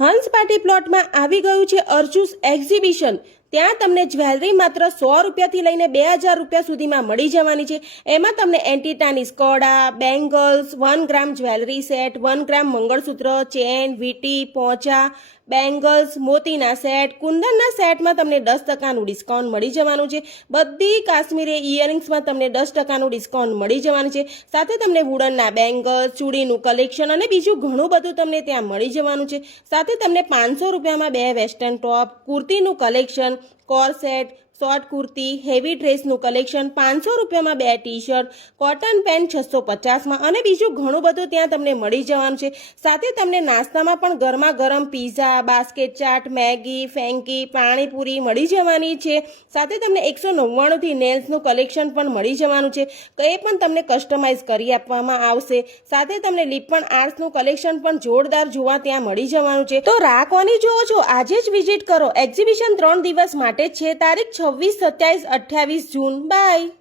હંસ party પ્લોટમાં આવી ગયું છે અર્ચુસ એક્ઝિબિશન। ત્યાં તમને જ્વેલરી માત્ર 100 રૂપિયાથી લઈને 2000 રૂપિયા સુધીમાં મળી જવાની છે। એમાં તમને એન્ટીટાનિસ કડા, બેંગલ્સ, 1 ગ્રામ જ્વેલરી સેટ, 1 ગ્રામ મંગળસૂત્ર, ચેન, વીટી, પોંચા, બેંગલ્સ, મોતીના સેટ, કુંદનના સેટમાં તમને 10% ડિસ્કાઉન્ટ મળી જવાનું છે। બધી કાશ્મીરી ઇયરિંગ્સમાં તમને 10% ડિસ્કાઉન્ટ મળી જવાનું છે। સાથે તમને વુડનના બેંગલ્સ, ચૂડીનું કલેક્શન અને બીજું ઘણું બધું તમને ત્યાં મળી જવાનું છે। સાથે તમને 500 રૂપિયામાં 2 વેસ્ટર્ન ટોપ, કુર્તીનું collection, coord set, short kurti, heavy ડ્રેસનું કલેક્શન, 500 રૂપિયામાં 2 ટી-શર્ટ, કોટન પેન્ટ 650માં અને બીજું ઘણું બધું ત્યાં તમને મળી જવાનું છે। સાથે તમને નાસ્તામાં પણ ગરમા ગરમ પીઝા, બાસ્કેટ ચાટ, મેગી, ફેંકી, પાણીપુરી મળી જવાની છે। સાથે તમને 199થી નેલ્સનું કલેક્શન પણ મળી જવાનું છે। એ પણ તમને કસ્ટમાઇઝ કરી આપવામાં આવશે। સાથે તમને લિપન આર્ટ્સનું કલેક્શન પણ જોરદાર જોવા ત્યાં મળી જવાનું છે। તો રાહ કોની જોવો છો? આજે જ વિઝિટ કરો। એક્ઝિબિશન 3 દિવસ માટે છે, તારીખ 26, 27, 28 જૂન। બાય।